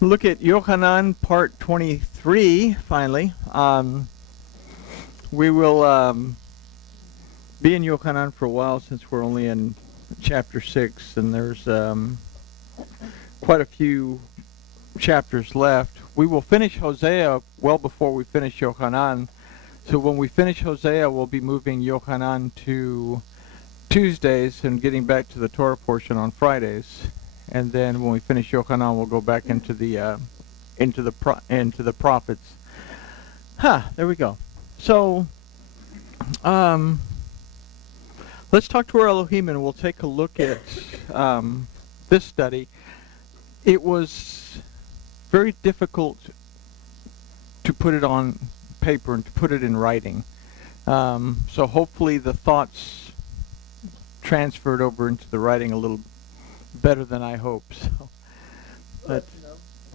Look at Yochanan part 23, finally. We will be in Yochanan for a while since we're only in chapter 6, and there's quite a few chapters left. We will finish Hosea well before we finish Yochanan. So when we finish Hosea, we'll be moving Yochanan to Tuesdays and getting back to the Torah portion on Fridays. And then when we finish Yochanan, we'll go back into the prophets. There we go. So let's talk to our Elohim, and we'll take a look at this study. It was very difficult to put it on paper and to put it in writing. So hopefully the thoughts transferred over into the writing a little better than I hope. So, but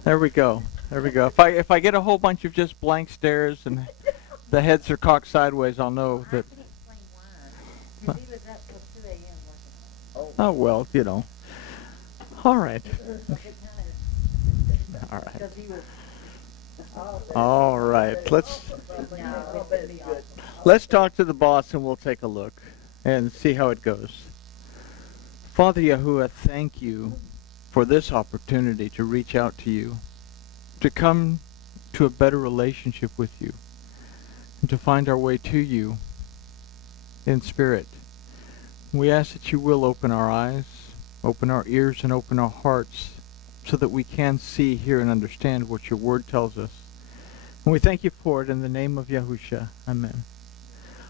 there we go. There we go. If I get a whole bunch of just blank stares and the heads are cocked sideways, I'll know that. Oh well, you know. All right. All right. All right. Let's talk to the boss, and we'll take a look and see how it goes. Father Yahuwah, thank you for this opportunity to reach out to you, to come to a better relationship with you, and to find our way to you in spirit. We ask that you will open our eyes, open our ears, and open our hearts so that we can see, hear, and understand what your word tells us. And we thank you for it in the name of Yahusha. Amen.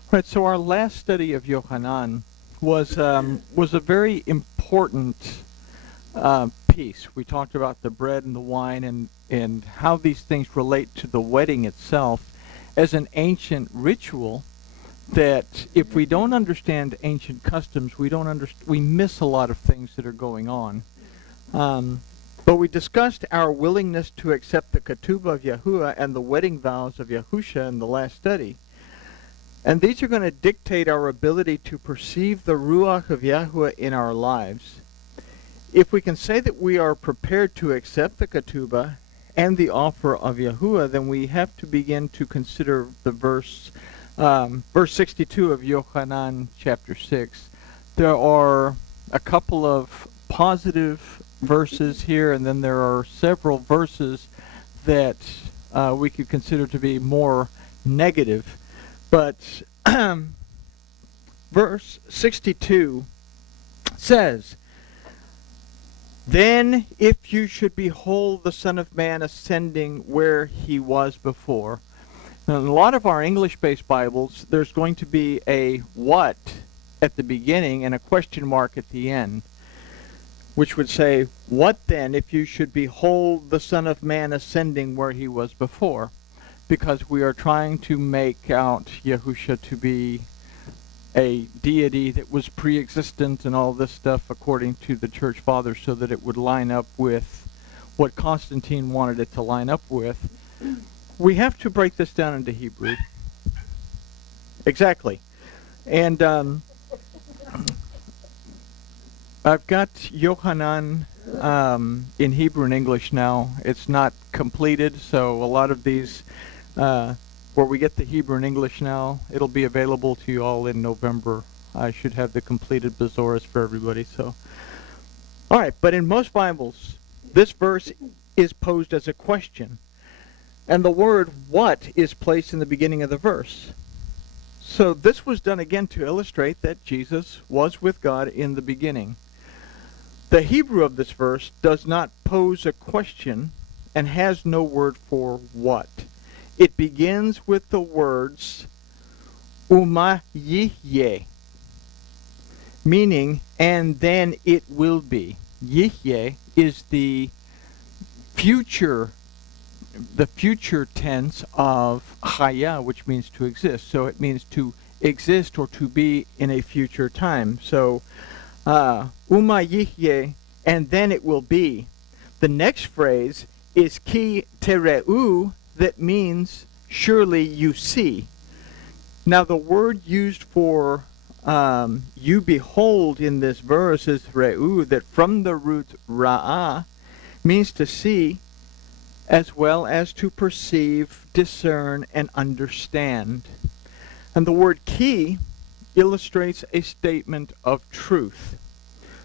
All right, so our last study of Yochanan was a very important piece. We talked about the bread and the wine and how these things relate to the wedding itself as an ancient ritual that if we don't understand ancient customs, we miss a lot of things that are going on. But we discussed our willingness to accept the ketubah of Yahuwah and the wedding vows of Yahusha in the last study. And these are going to dictate our ability to perceive the Ruach of Yahuwah in our lives. If we can say that we are prepared to accept the ketubah and the offer of Yahuwah, then we have to begin to consider the verse 62 of Yochanan chapter 6. There are a couple of positive verses here, and then there are several verses that we could consider to be more negative. But verse 62 says, "Then if you should behold the Son of Man ascending where he was before." Now, in a lot of our English-based Bibles, there's going to be a what at the beginning and a question mark at the end, which would say, "What then if you should behold the Son of Man ascending where he was before?" Because we are trying to make out Yahusha to be a deity that was pre-existent and all this stuff according to the church fathers, so that it would line up with what Constantine wanted it to line up with. We have to break this down into Hebrew. Exactly. And I've got Yochanan in Hebrew and English now. It's not completed, so a lot of these, where we get the Hebrew and English now, it'll be available to you all in November. I should have the completed Bezoros for everybody. So, all right, but in most Bibles, this verse is posed as a question, and the word "what" is placed in the beginning of the verse. So this was done again to illustrate that Jesus was with God in the beginning. The Hebrew of this verse does not pose a question and has no word for "what." It begins with the words "Uma yihyeh," meaning "and then it will be." Yihyeh is the future tense of chaya, which means to exist. So it means to exist or to be in a future time. So Uma yihyeh, and then it will be. The next phrase is ki tereu, that means surely you see. Now the word used for you behold in this verse is reu, that from the root ra'ah, means to see as well as to perceive, discern, and understand. And the word ki illustrates a statement of truth.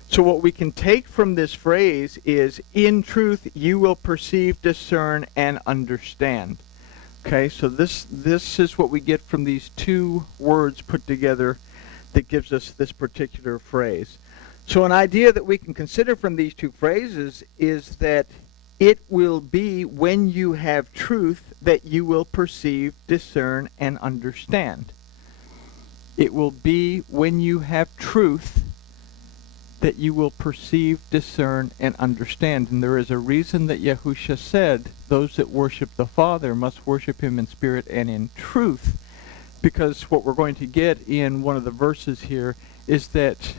So what we can take from this phrase is, in truth you will perceive, discern, and understand. Okay, so this is what we get from these two words put together that gives us this particular phrase. So an idea that we can consider from these two phrases is that it will be when you have truth that you will perceive, discern, and understand. It will be when you have truth that you will perceive, discern, and understand. And there is a reason that Yahusha said, those that worship the Father must worship him in spirit and in truth. Because what we're going to get in one of the verses here is that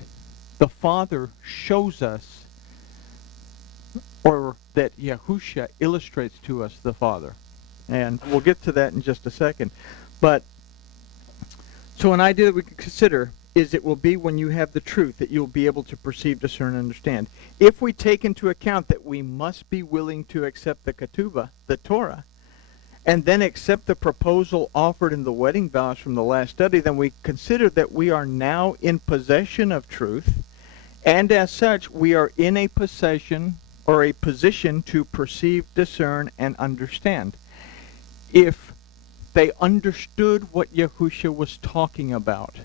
the Father shows us, or that Yahusha illustrates to us the Father. And we'll get to that in just a second. But, so an idea that we can consider is it will be when you have the truth that you'll be able to perceive, discern, and understand. If we take into account that we must be willing to accept the ketubah, the Torah, and then accept the proposal offered in the wedding vows from the last study, then we consider that we are now in possession of truth, and as such, we are in a possession or a position to perceive, discern, and understand. If they understood what Yahusha was talking about,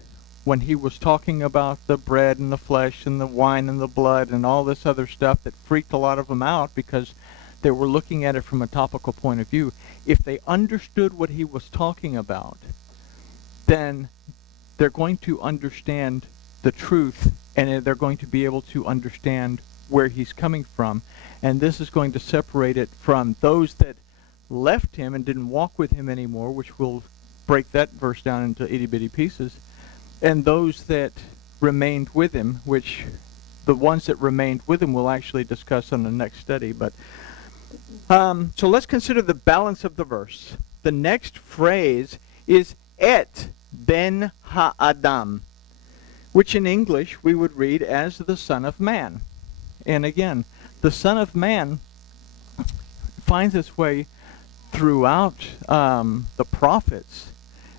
when he was talking about the bread and the flesh and the wine and the blood and all this other stuff that freaked a lot of them out because they were looking at it from a topical point of view, if they understood what he was talking about, then they're going to understand the truth, and they're going to be able to understand where he's coming from. And this is going to separate it from those that left him and didn't walk with him anymore, which will break that verse down into itty-bitty pieces, and those that remained with him, which the ones that remained with him we'll actually discuss on the next study. But so let's consider the balance of the verse. The next phrase is et ben ha-adam, which in English we would read as the Son of Man. And again, the Son of Man finds its way throughout the prophets,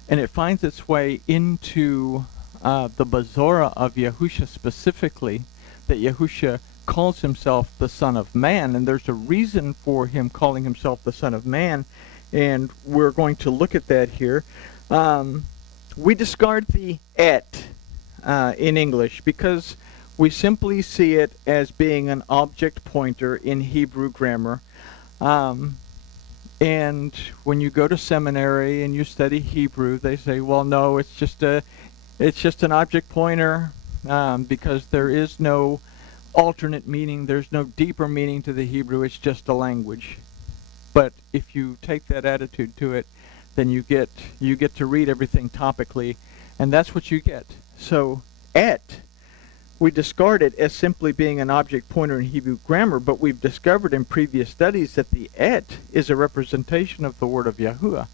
and it finds its way into the Bazorah of Yahusha specifically, that Yahusha calls himself the Son of Man, and there's a reason for him calling himself the Son of Man, and we're going to look at that here. We discard the et in English because we simply see it as being an object pointer in Hebrew grammar. And when you go to seminary and you study Hebrew, they say, well, no, it's just an object pointer because there is no alternate meaning, there's no deeper meaning to the Hebrew, it's just a language. But if you take that attitude to it, then you get to read everything topically, and that's what you get. So et, we discard it as simply being an object pointer in Hebrew grammar, but we've discovered in previous studies that the et is a representation of the word of Yahuwah.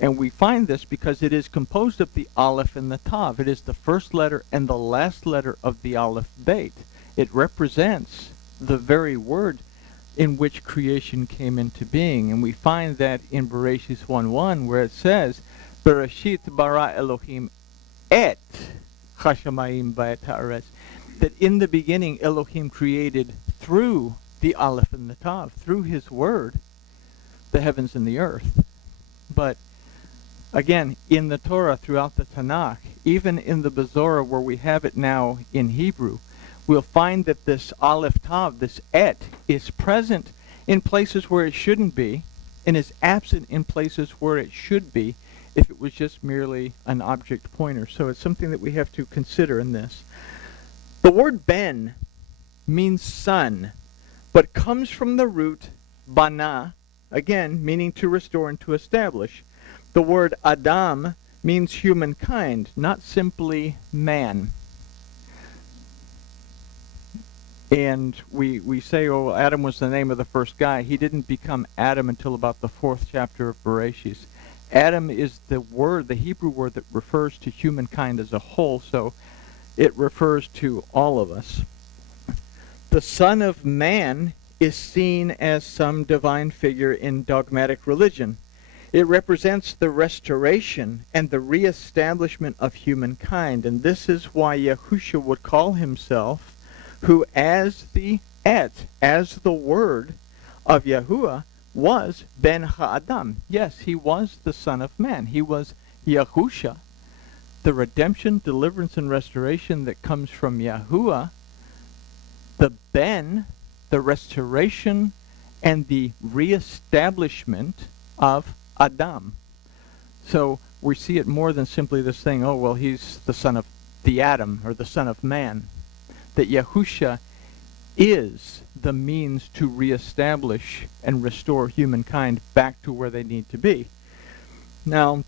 And we find this because it is composed of the aleph and the tav. It is the first letter and the last letter of the aleph beit. It represents the very word in which creation came into being. And we find that in Bereshit 1:1, where it says, Bereshit bara Elohim et chashamayim va'et haaretz, that in the beginning Elohim created through the aleph and the tav, through his word, the heavens and the earth. But again, in the Torah, throughout the Tanakh, even in the Bazorah where we have it now in Hebrew, we'll find that this aleph tav, this et, is present in places where it shouldn't be, and is absent in places where it should be if it was just merely an object pointer. So it's something that we have to consider in this. The word ben means son, but comes from the root bana, again, meaning to restore and to establish. The word Adam means humankind, not simply man. And we say, oh, Adam was the name of the first guy. He didn't become Adam until about the 4th chapter of Bereshit. Adam is the word, the Hebrew word that refers to humankind as a whole, so it refers to all of us. The Son of Man is seen as some divine figure in dogmatic religion. It represents the restoration and the reestablishment of humankind, and this is why Yahusha would call himself, who as the word of Yahuwah, was Ben Ha'adam. Yes, he was the Son of Man. He was Yahusha. The redemption, deliverance, and restoration that comes from Yahuwah, the Ben, the restoration, and the reestablishment of Adam. So we see it more than simply this thing, oh, well, he's the son of the Adam, or the Son of Man. That Yahusha is the means to reestablish and restore humankind back to where they need to be. Now,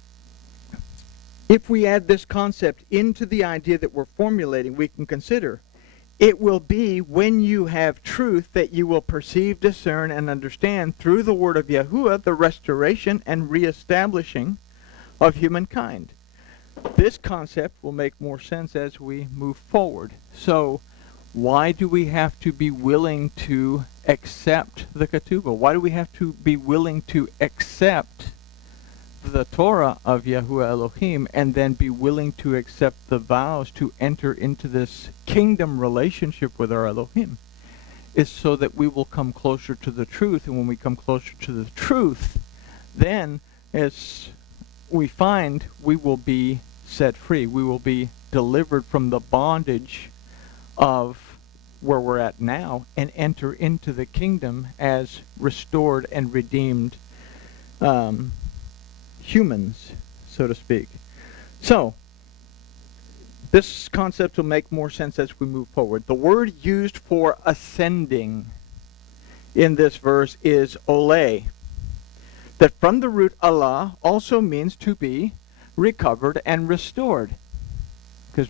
if we add this concept into the idea that we're formulating, we can consider, it will be when you have truth that you will perceive, discern, and understand through the word of Yahuwah the restoration and reestablishing of humankind. This concept will make more sense as we move forward. So, why do we have to be willing to accept the ketubah? Why do we have to be willing to accept the Torah of Yahuwah Elohim and then be willing to accept the vows to enter into this kingdom relationship with our Elohim? Is so that we will come closer to the truth, and when we come closer to the truth, then as we find, we will be set free. We will be delivered from the bondage of where we're at now and enter into the kingdom as restored and redeemed humans, so to speak. So, this concept will make more sense as we move forward. The word used for ascending in this verse is ole, that from the root Allah also means to be recovered and restored. Because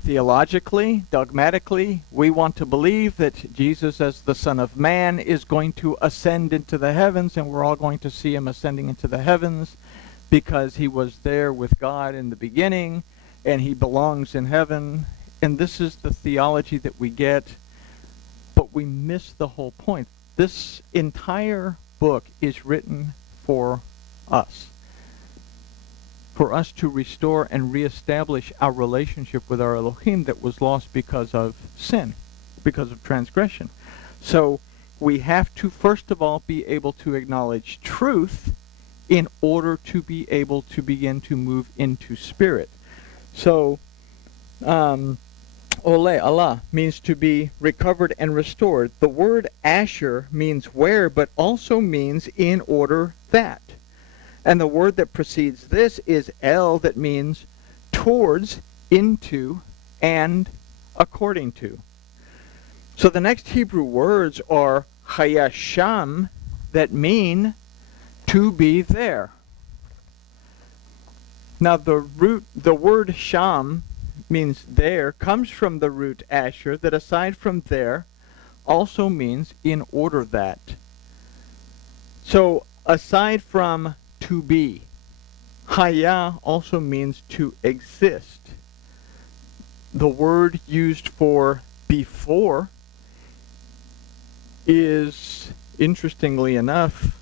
theologically, dogmatically, we want to believe that Jesus as the Son of Man is going to ascend into the heavens, and we're all going to see him ascending into the heavens because he was there with God in the beginning, and he belongs in heaven. And this is the theology that we get, but we miss the whole point. This entire book is written for us to restore and reestablish our relationship with our Elohim that was lost because of sin, because of transgression. So we have to first of all be able to acknowledge truth in order to be able to begin to move into spirit. So ole, Allah, means to be recovered and restored. The word asher means where, but also means in order that. And the word that precedes this is el, that means towards, into, and according to. So the next Hebrew words are hayasham, that mean to be there. Now the word sham means there, comes from the root asher, that aside from there also means in order that. So aside from to be, haya also means to exist. The word used for before is, interestingly enough,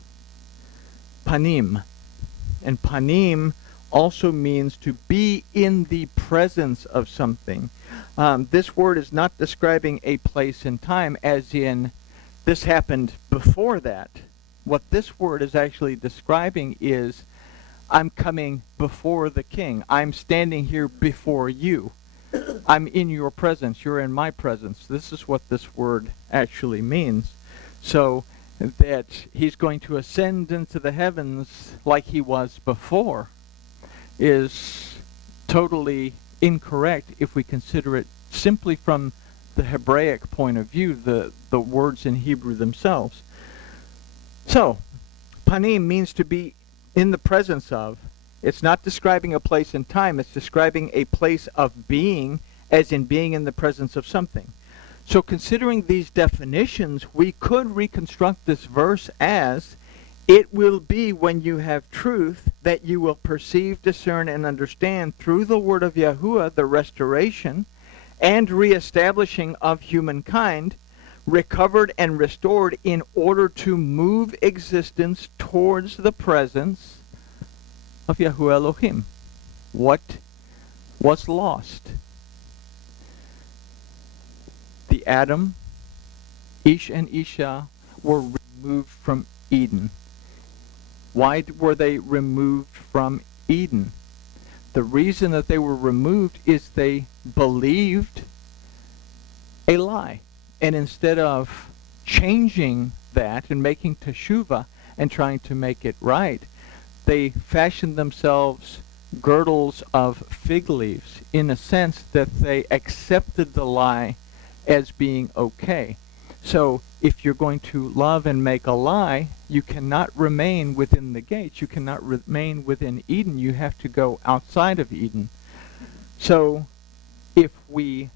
panim. And panim also means to be in the presence of something. This word is not describing a place and time, as in this happened before that. What this word is actually describing is, I'm coming before the king. I'm standing here before you. I'm in your presence. You're in my presence. This is what this word actually means. So that he's going to ascend into the heavens like he was before is totally incorrect if we consider it simply from the Hebraic point of view, the words in Hebrew themselves. So, panim means to be in the presence of. It's not describing a place and time. It's describing a place of being, as in being in the presence of something. So considering these definitions, we could reconstruct this verse as, it will be when you have truth that you will perceive, discern, and understand through the word of Yahuwah the restoration and reestablishing of humankind, recovered and restored in order to move existence towards the presence of Yahuwah Elohim. What was lost? The Adam, Ish and Isha, were removed from Eden. Why were they removed from Eden? The reason that they were removed is they believed a lie. And instead of changing that and making teshuvah and trying to make it right, they fashioned themselves girdles of fig leaves, in a sense that they accepted the lie as being okay. So if you're going to love and make a lie, you cannot remain within the gates. You cannot remain within Eden. You have to go outside of Eden. So if we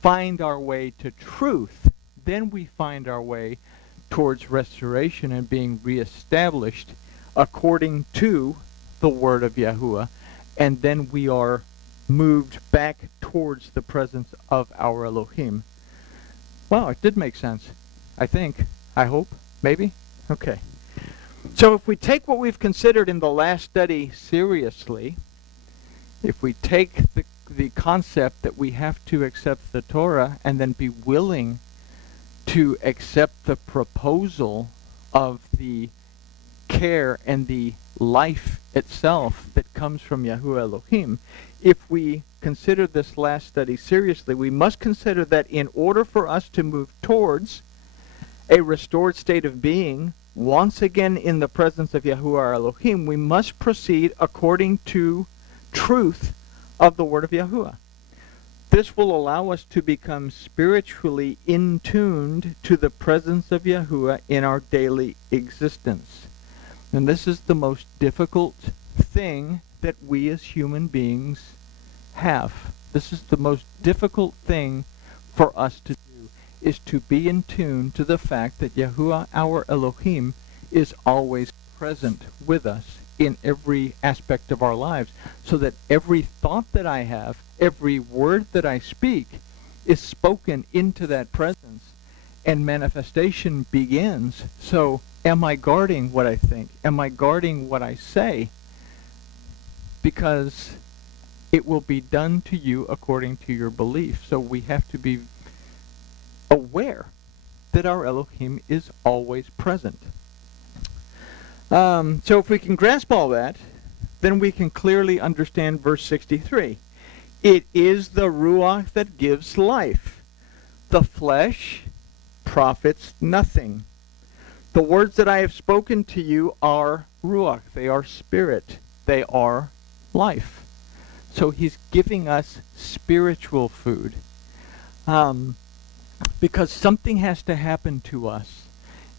find our way to truth, then we find our way towards restoration and being reestablished according to the word of Yahuwah, and then we are moved back towards the presence of our Elohim. Wow, it did make sense. I think. I hope. Maybe? Okay. So if we take what we've considered in the last study seriously, if we take the concept that we have to accept the Torah and then be willing to accept the proposal of the care and the life itself that comes from Yahuwah Elohim, if we consider this last study seriously, we must consider that in order for us to move towards a restored state of being, once again in the presence of Yahuwah Elohim, we must proceed according to truth of the word of Yahuwah. This will allow us to become spiritually in-tuned to the presence of Yahuwah in our daily existence. And this is the most difficult thing that we as human beings have. This is the most difficult thing for us to do, is to be in tune to the fact that Yahuwah, our Elohim, is always present with us in every aspect of our lives, so that every thought that I have, every word that I speak, is spoken into that presence, and manifestation begins. So am I guarding what I think? Am I guarding what I say? Because it will be done to you according to your belief. So we have to be aware that our Elohim is always present. So if we can grasp all that, then we can clearly understand verse 63. It is the Ruach that gives life. The flesh profits nothing. The words that I have spoken to you are Ruach. They are spirit. They are life. So he's giving us spiritual food. Because something has to happen to us.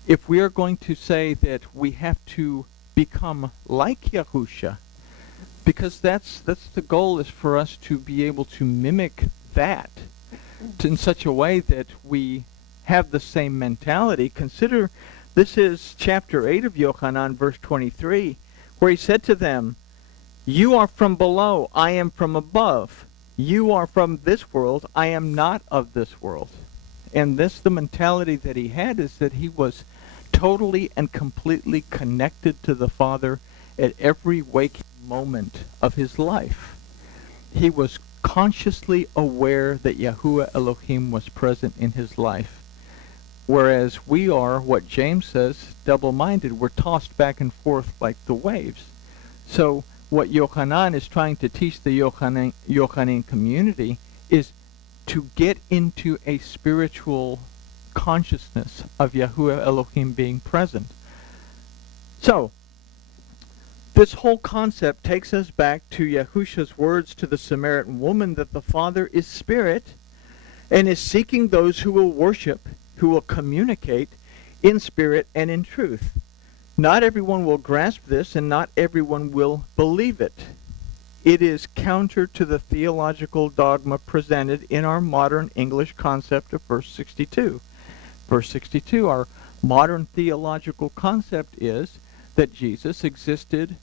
If we are going to say that we have to become like Yahusha, because that's the goal, is for us to be able to mimic that in such a way that we have the same mentality. Consider, this is chapter 8 of Yochanan, verse 23, where he said to them, "You are from below, I am from above. You are from this world, I am not of this world." And this, the mentality that he had, is that he was totally and completely connected to the Father at every waking moment of his life. He was consciously aware that Yahuwah Elohim was present in his life. Whereas we are, what James says, double-minded. We're tossed back and forth like the waves. So what Yochanan is trying to teach the Yochanan community is to get into a spiritual consciousness of Yahuwah Elohim being present. So, this whole concept takes us back to Yahusha's words to the Samaritan woman that the Father is spirit and is seeking those who will worship, who will communicate in spirit and in truth. Not everyone will grasp this, and not everyone will believe it. It is counter to the theological dogma presented in our modern English concept of verse 62. Verse 62, our modern theological concept is that Jesus existed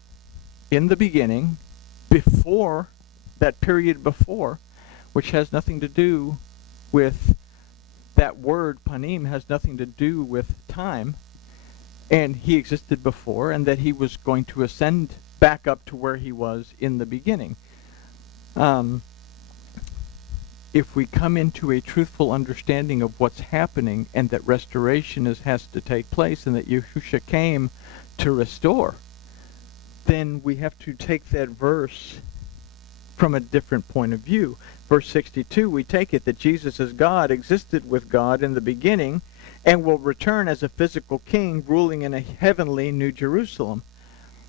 in the beginning, before, that period before, which has nothing to do with that word panim has nothing to do with time, and he existed before, and that he was going to ascend back up to where he was in the beginning. If we come into a truthful understanding of what's happening, and that restoration has to take place, and that Yahusha came to restore, then we have to take that verse from a different point of view. Verse 62, we take it that Jesus as God existed with God in the beginning and will return as a physical king ruling in a heavenly New Jerusalem.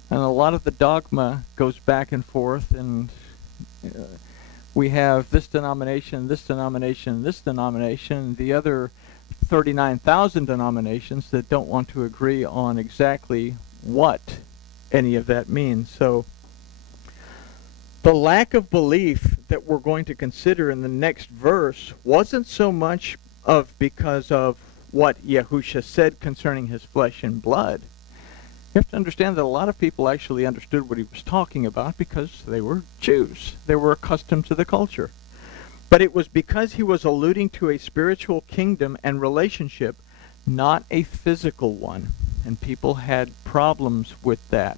And a lot of the dogma goes back and forth, and we have this denomination, this denomination, this denomination, the other 39,000 denominations that don't want to agree on exactly what any of that means. So the lack of belief that we're going to consider in the next verse wasn't so much because of what Yahusha said concerning his flesh and blood. You have to understand that a lot of people actually understood what he was talking about because they were Jews. They were accustomed to the culture. But it was because he was alluding to a spiritual kingdom and relationship, not a physical one. And people had problems with that.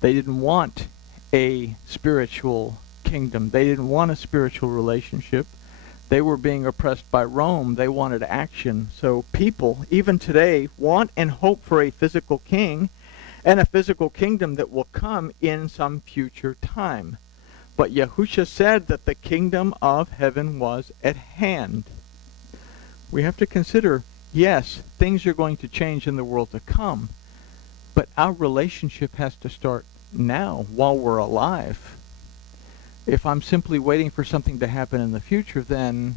They didn't want a spiritual kingdom. They didn't want a spiritual relationship. They were being oppressed by Rome. They wanted action. So people, even today, want and hope for a physical king and a physical kingdom that will come in some future time. But Yahusha said that the kingdom of heaven was at hand. We have to consider, yes, things are going to change in the world to come, but our relationship has to start now, while we're alive. If I'm simply waiting for something to happen in the future, then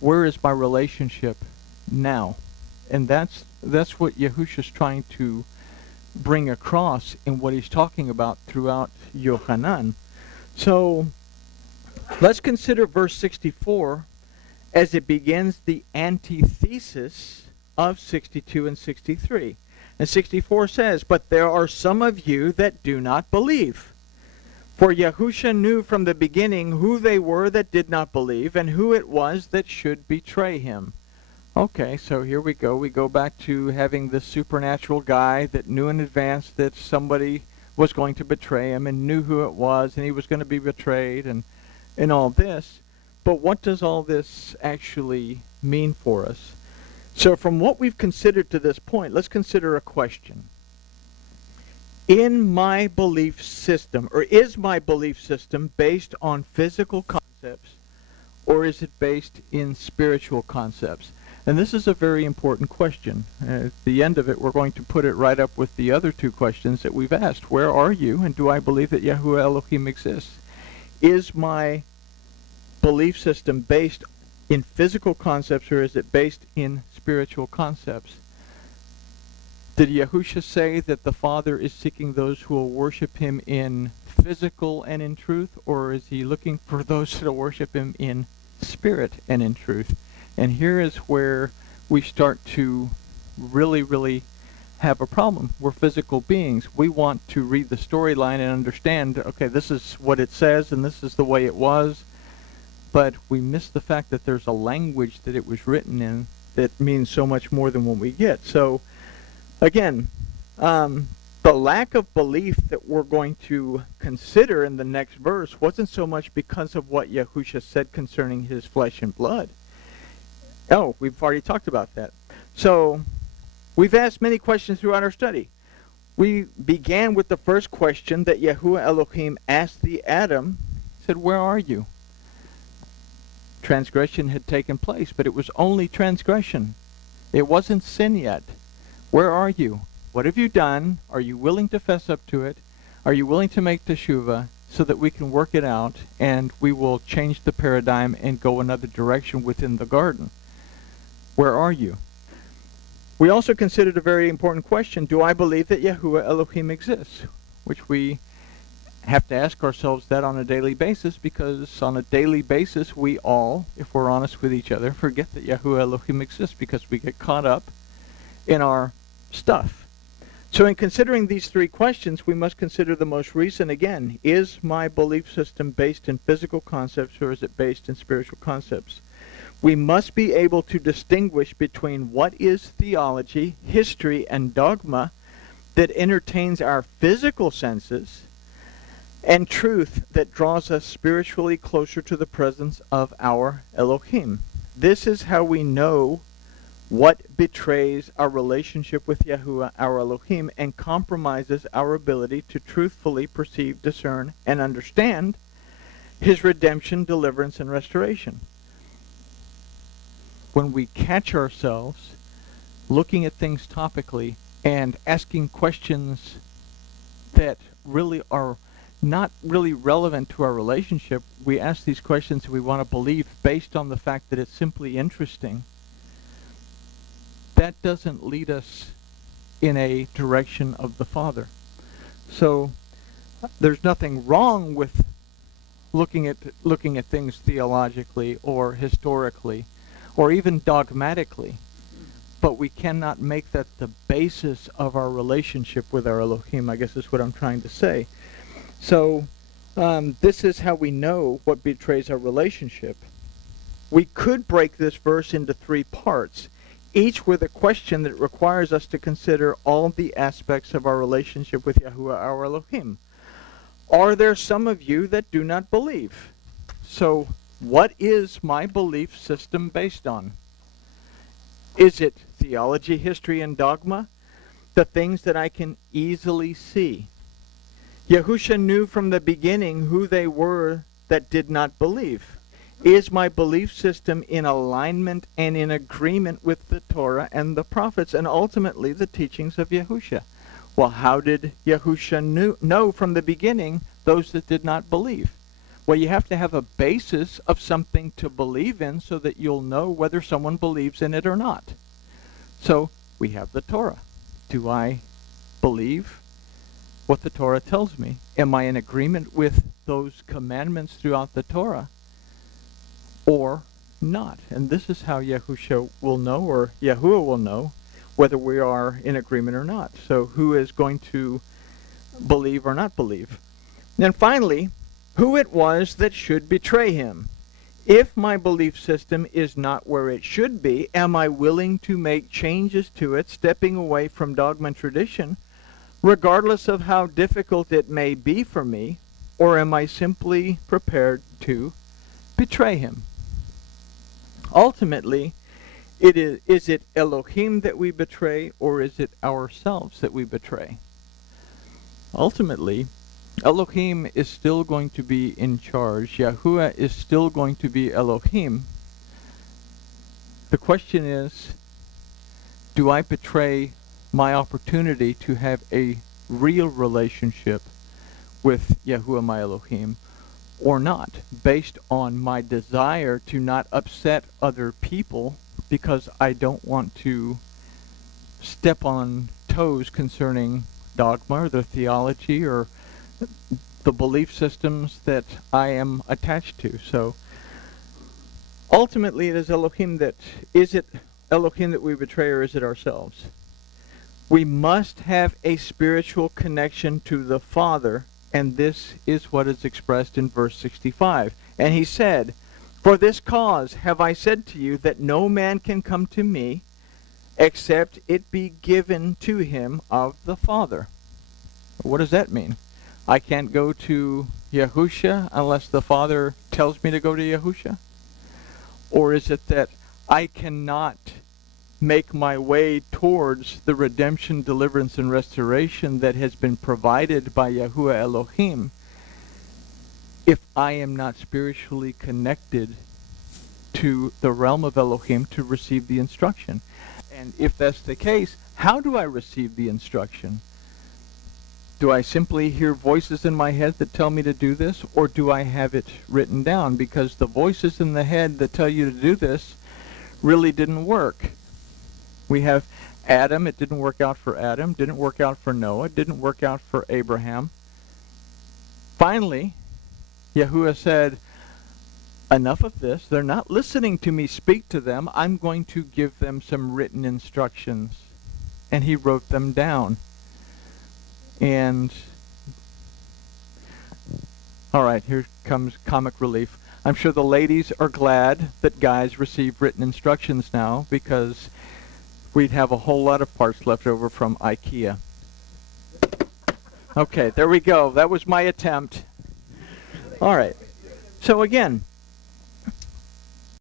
where is my relationship now? And that's what Yahusha's trying to bring across in what he's talking about throughout Yochanan. So let's consider verse 64 as it begins the antithesis of 62 and 63. And 64 says, "But there are some of you that do not believe. For Yahusha knew from the beginning who they were that did not believe, and who it was that should betray him." Okay, so here we go. We go back to having this supernatural guy that knew in advance that somebody was going to betray him, and knew who it was, and he was going to be betrayed, and all this. But what does all this actually mean for us? So from what we've considered to this point, let's consider a question. In my belief system, or is my belief system based on physical concepts, or is it based in spiritual concepts? And this is a very important question. At the end of it, we're going to put it right up with the other two questions that we've asked. Where are you, and do I believe that Seh HaElohim exists? Is my belief system based in physical concepts, or is it based in spiritual concepts? Did Yahusha say that the Father is seeking those who will worship him in physical and in truth, or is he looking for those that will worship him in spirit and in truth? And here is where we start to really have a problem. We're physical beings. We want to read the storyline and understand, okay, this is what it says and this is the way it was. But we miss the fact that there's a language that it was written in that means so much more than what we get. So, again, the lack of belief that we're going to consider in the next verse wasn't so much because of what Yahusha said concerning his flesh and blood. Oh, we've already talked about that. So, we've asked many questions throughout our study. We began with the first question that Seh HaElohim asked the Adam. He said, "Where are you?" Transgression had taken place, but it was only transgression. It wasn't sin yet. Where are you? What have you done? Are you willing to fess up to it? Are you willing to make teshuvah so that we can work it out and we will change the paradigm and go another direction within the garden? Where are you? We also considered a very important question. Do I believe that Seh HaElohim exists? Which we have to ask ourselves that on a daily basis, because on a daily basis we all, if we're honest with each other, forget that Seh HaElohim exists because we get caught up in our stuff. So in considering these three questions, we must consider the most recent again. Is my belief system based in physical concepts, or is it based in spiritual concepts? We must be able to distinguish between what is theology, history, and dogma that entertains our physical senses and truth that draws us spiritually closer to the presence of our Elohim. This is how we know what betrays our relationship with Yahuwah, our Elohim, and compromises our ability to truthfully perceive, discern, and understand his redemption, deliverance, and restoration. When we catch ourselves looking at things topically and asking questions that really are not really relevant to our relationship, we ask these questions that we want to believe based on the fact that it's simply interesting. That doesn't lead us in a direction of the Father. So there's nothing wrong with looking at things theologically or historically or even dogmatically, but we cannot make that the basis of our relationship with our Elohim, I guess is what I'm trying to say. So this is how we know what betrays our relationship. We could break this verse into 3 parts, each with a question that requires us to consider all the aspects of our relationship with Yahuwah, our Elohim. Are there some of you that do not believe? So what is my belief system based on? Is it theology, history, and dogma? The things that I can easily see. Yahusha knew from the beginning who they were that did not believe. Is my belief system in alignment and in agreement with the Torah and the prophets and ultimately the teachings of Yahusha? Well, how did Yahusha know from the beginning those that did not believe? Well, you have to have a basis of something to believe in so that you'll know whether someone believes in it or not. So we have the Torah. Do I believe what the Torah tells me? Am I in agreement with those commandments throughout the Torah or not? And this is how Yahusha will know, or Yahuwah will know, whether we are in agreement or not. So who is going to believe or not believe? And finally, who it was that should betray him. If my belief system is not where it should be, am I willing to make changes to it, stepping away from dogma and tradition, regardless of how difficult it may be for me, or am I simply prepared to betray him? Ultimately, is it Elohim that we betray, or is it ourselves that we betray? Ultimately, Elohim is still going to be in charge. Yahuwah is still going to be Elohim. The question is, do I betray my opportunity to have a real relationship with Yahuwah my Elohim or not, based on my desire to not upset other people because I don't want to step on toes concerning dogma or the theology or the belief systems that I am attached to. So ultimately it is Elohim that, is it Elohim that we betray, or is it ourselves? We must have a spiritual connection to the Father, and this is what is expressed in verse 65. And he said, "For this cause have I said to you that no man can come to me except it be given to him of the Father." What does that mean? I can't go to Yahusha unless the Father tells me to go to Yahusha? Or is it that I cannot make my way towards the redemption, deliverance, and restoration that has been provided by Yahuwah Elohim if I am not spiritually connected to the realm of Elohim to receive the instruction? And if that's the case, how do I receive the instruction? Do I simply hear voices in my head that tell me to do this, or do I have it written down? Because the voices in the head that tell you to do this really didn't work. We have Adam. It didn't work out for Adam. Didn't work out for Noah. Didn't work out for Abraham. Finally, Yahuwah said, enough of this. They're not listening to me speak to them. I'm going to give them some written instructions. And he wrote them down. And, all right, here comes comic relief. I'm sure the ladies are glad that guys receive written instructions now, because we'd have a whole lot of parts left over from IKEA. Okay, there we go. That was my attempt. All right. So again,